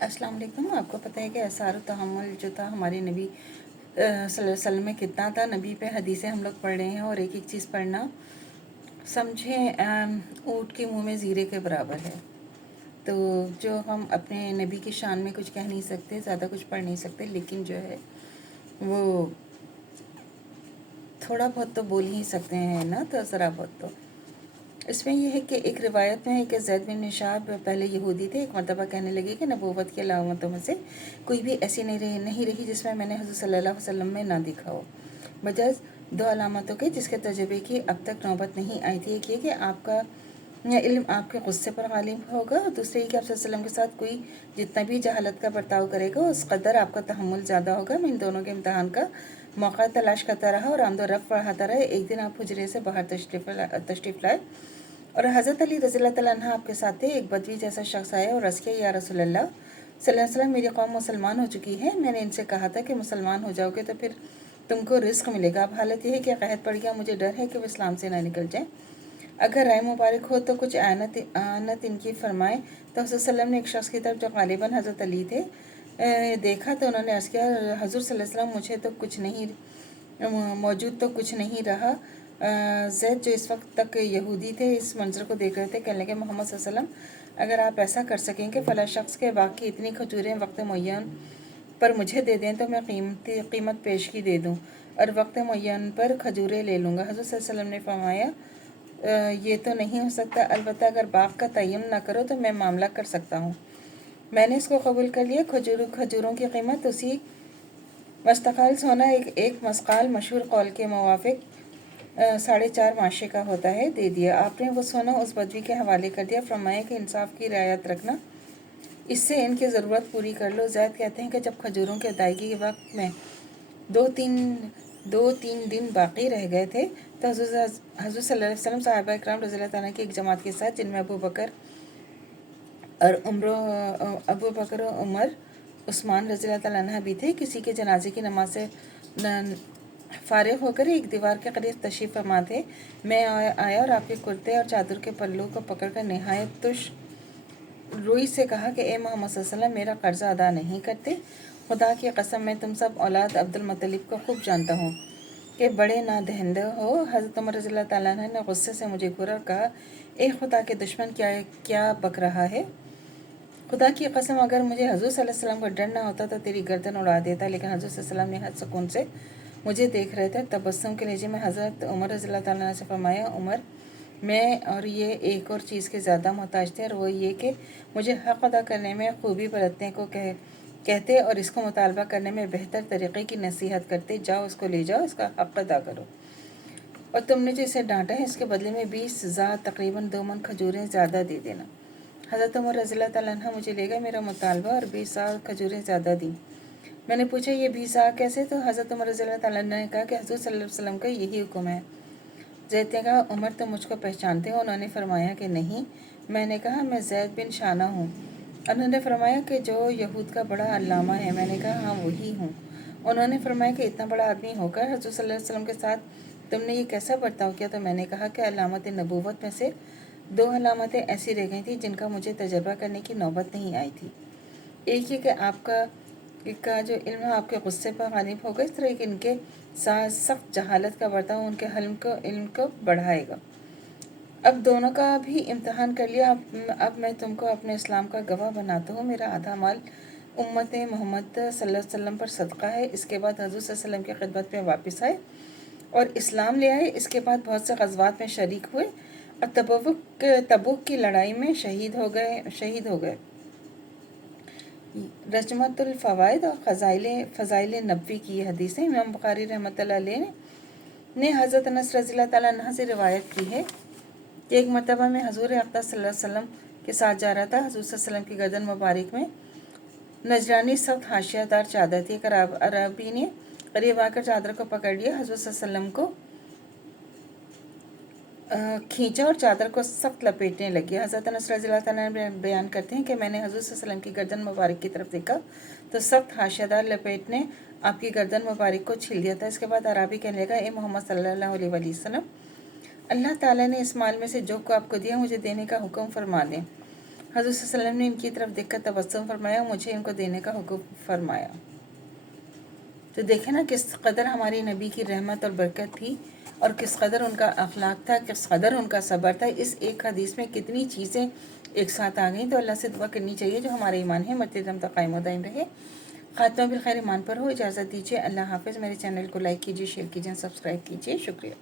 अस्सलाम वालेकुम। आपको पता है कि आसार तहम्मुल जो था हमारे नबी सल्लल्लाहु अलैहि वसल्लम में कितना था। नबी पे हदीसें हम लोग पढ़ रहे हैं और एक एक चीज़ पढ़ना समझें ऊँट के मुंह में ज़ीरे के बराबर है। तो जो हम अपने नबी की शान में कुछ कह नहीं सकते, ज़्यादा कुछ पढ़ नहीं सकते, लेकिन जो है वो थोड़ा बहुत तो बोल ही सकते हैं ना, तो ज़रा बहुत तो इसमें यह है कि एक रिवायत में है कि ज़ैद बिन निशाब पहले यहूदी थे। एक मरतबा कहने लगे कि नबूवत की अलामतों में से कोई भी ऐसी नहीं रही जिसमें मैंने हज़रत सल्लल्लाहु अलैहि वसल्लम में ना देखा हो, बजाय दो अलामतों के जिसके तजर्बे की अब तक नौबत नहीं आई थी। एक ये कि आपका इल्म आपके गुस्से पर गालिब होगा, और दूसरे ये कि आप सल्लल्लाहु अलैहि वसल्लम के साथ कोई जितना भी जहालत का बर्ताव करेगा उस कदर आपका तहम्मुल ज़्यादा होगा। मैं इन दोनों के इम्तहान का मौका तलाश करता रहा और आमदो रफ़्त बढ़ाता रहा। एक दिन आप हुजरे से बाहर तशरीफ़ लाए और हज़रत अली रज़ियल्लाहु तआला अन्हु आपके साथ थे। एक बदवी जैसा शख्स आया और अर्ज़ किया, या रसूलल्लाह सल्लल्लाहु अलैहि वसल्लम, मेरी कौम मुसलमान हो चुकी है। मैंने इनसे कहा था कि मुसलमान हो जाओगे तो फिर तुमको रिस्क मिलेगा। अब हालत यह है कि कहत पड़ गया, मुझे डर है कि वो इस्लाम से ना निकल जाए। अगर राय मुबारक हो तो कुछ आनत इनकी फरमाएँ। तो हज़रत सल्लम ने एक शख्स की तरफ जो ग़ालिबन हज़रत अली थे देखा तो उन्होंने अर्ज़ किया, हज़ूर सल्लल्लाहु अलैहि वसल्लम मुझे तो कुछ नहीं मौजूद तो कुछ नहीं रहा। ज़ैद जो इस वक्त तक यहूदी थे इस मंजर को देख रहे थे। कहने लगे, मोहम्मद सल्लल्लाहु अलैहि वसल्लम, अगर आप ऐसा कर सकें कि फ़ला शख्स के बाग की इतनी खजूरें वक्त मुय्यन पर मुझे दे दें तो मैं कीमत पेशगी दे दूँ और वक्त मुय्यन पर खजूरें ले लूँगा। हज़रत सल्लल्लाहु अलैहि वसल्लम ने फरमाया, ये तो नहीं हो सकता, अलबत्ता अगर बाग का तयन ना करो तो मैं मामला कर सकता हूँ। मैंने इसको कबूल कर लिया। खजूरों की कीमत उसी मस्तकाल सोना एक मस्काल मशहूर कौल के मुवाफिक 4.5 माशे का होता है, दे दिया। आपने वो सोना उस बदवी के हवाले कर दिया। फरमाया कि इंसाफ की रियायत रखना, इससे इनकी ज़रूरत पूरी कर लो। ज़ैद कहते हैं कि जब खजूरों की अदायगी के वक्त में दो तीन दिन बाकी रह गए थे तो हज़रत सल्लल्लाहु अलैहि वसल्लम सहाबा इकराम रज़ियल्लाहु ताला की एक जमात के साथ, जिनमें अबू बकर और उमर उस्मान रज़ियल्लाहु ताला अन्हा भी थे, किसी के जनाजे की नमाज से फारिग होकर एक दीवार के करीब तशरीफ़ फरमा थे। मैं आया और आपके कुर्ते और चादर के पल्लू को पकड़कर नहायत तुश रोई से कहा कि ए मोहम्मद सल्लल्लाहु अलैहि वसल्लम, मेरा कर्जा अदा नहीं करते। खुदा की कसम, मैं तुम सब औलाद अब्दुल मुत्तलिब को खूब जानता हूँ कि बड़े नादहिंदे हो। हज़रत उमर रज़ियल्लाहु ताला अन्हु ने गुस्से से मुझे घूरा और कहा, ए खुदा के दुश्मन, क्या बक रहा है? खुदा की कसम, अगर मुझे हज़ूर सल्लल्लाहु अलैहि वसल्लम का डर ना होता तो तेरी गर्दन उड़ा देता। लेकिन हज़ूर सल्लल्लाहु अलैहि वसल्लम ने हद सुकून से मुझे देख रहे थे। तबस्सुम के लहजे में हज़रत उमर रज़ियल्लाहु ताला अन्हु से फरमाया, उमर, मैं और ये एक और चीज़ के ज़्यादा मोहताज थे, और वो ये कि मुझे हक़ अदा करने में खूबी बरतने को कहते और इसको मुतालबा करने में बेहतर तरीक़े की नसीहत करते। जाओ, उसको ले जाओ, इसका हक़ अदा करो। और तुमने जो इसे डांटा है इसके बदले में 20 ज़ा तकरीबन 2 मन खजूरें ज़्यादा दे देना। हज़रत उमर रज़ियल्लाहु ताला अन्हु मुझे ले गए, मेरा मुतालबा और 20 ज़ा खजूरें ज़्यादा दी। मैंने पूछा, ये 20 ज़ा कैसे? तो हज़रत उमर रज़ियल्लाहु ताला अन्हु ने कहा कि हज़ूर सल्लल्लाहु अलैहि वसल्लम का यही हुक्म है। ज़ैद ने कहा, उमर, तुम मुझको पहचानते हो? उन्होंने फरमाया कि नहीं। मैंने कहा, मैं ज़ैद बिन शाना हूँ। उन्होंने फरमाया कि जो यहूद का बड़ा अल्लामा है। मैंने कहा, हाँ, वही हूँ। उन्होंने फरमाया कि इतना बड़ा आदमी होकर हज़रत सल्लल्लाहु अलैहि वसल्लम के साथ तुमने ये कैसा बर्ताव किया? तो मैंने कहा कि अलामत नबूवत में से 2 अलामतें ऐसी रह गई थी जिनका मुझे तजर्बा करने की नौबत नहीं आई थी। एक ये कि आपका जो इल्म आपके गुस्से पर गालिब होगा, इस तरह कि इनके साथ सख्त जहालत का बर्ताव उनके इल्म को बढ़ाएगा। अब दोनों का भी इम्तहान कर लिया। अब मैं तुमको अपने इस्लाम का गवाह बनाता हूँ। मेरा आधा माल उम्मत मोहम्मद सल्लल्लाहु अलैहि वसल्लम पर सदका है। इसके बाद हज़ूर सल्लल्लाहु अलैहि वसल्लम की खिदमत में वापस आए और इस्लाम ले आए। इसके बाद बहुत से ग़ज़वात में शरीक हुए और तबूक की लड़ाई में शहीद हो गए। रजमतुल फ़वाइद और फ़ज़ाइल नबवी की हदीसें इमाम बुखारी रहमतुल्लाह अलैह ने हज़रत अनस रज़ियल्लाहु ताला अन्हु से रिवायत की है कि एक मरतबा में हज़ूर अक़दस सल्लल्लाहु अलैहि वसल्लम के साथ जा रहा था। हज़ूर सल्लल्लाहु अलैहि वसल्लम की गर्दन मुबारक में नजरानी सख्त हाशियादार चादर थी। एक अरबी ने करीब आकर चादर को पकड़ लिया, हज़ूर सल्लल्लाहु अलैहि वसल्लम को खींचा और चादर को सख्त लपेटने लगी। हज़रत अनस रज़ियल्लाहु ताला अन्हु बयान करते हैं कि मैंने हज़ूर सल्लल्लाहु अलैहि वसल्लम की गर्दन मुबारक की तरफ देखा तो सख्त हाशियादार लपेट ने आपकी गर्दन मुबारक को छील दिया था। इसके बाद अरबी कहने लगा, ए मोहम्मद सल्लल्लाहु अलैहि वसल्लम, अल्लाह ताला ने इस माल में से जो को आपको दिया मुझे देने का हुक्म फरमा दें। حضرت صلی اللہ علیہ وسلم نے ان کی طرف دیکھ کر تبسم فرمایا، مجھے ان کو دینے کا حکم فرمایا۔ تو دیکھیں نا کس قدر ہماری نبی کی رحمت اور برکت تھی، اور کس قدر ان کا اخلاق تھا، کس قدر ان کا صبر تھا۔ اس ایک حدیث میں کتنی چیزیں ایک ساتھ آ گئیں۔ تو اللہ سے دعا کرنی چاہیے جو ہمارا ایمان ہے مرتے دم تک قائم و دائم رہے۔ خاتمہ بالخیر ایمان پر ہو۔ اجازت دیجیے، اللہ حافظ۔ میرے چینل کو لائک کیجیے، شیئر کیجیے، سبسکرائب کیجیے۔ شکریہ۔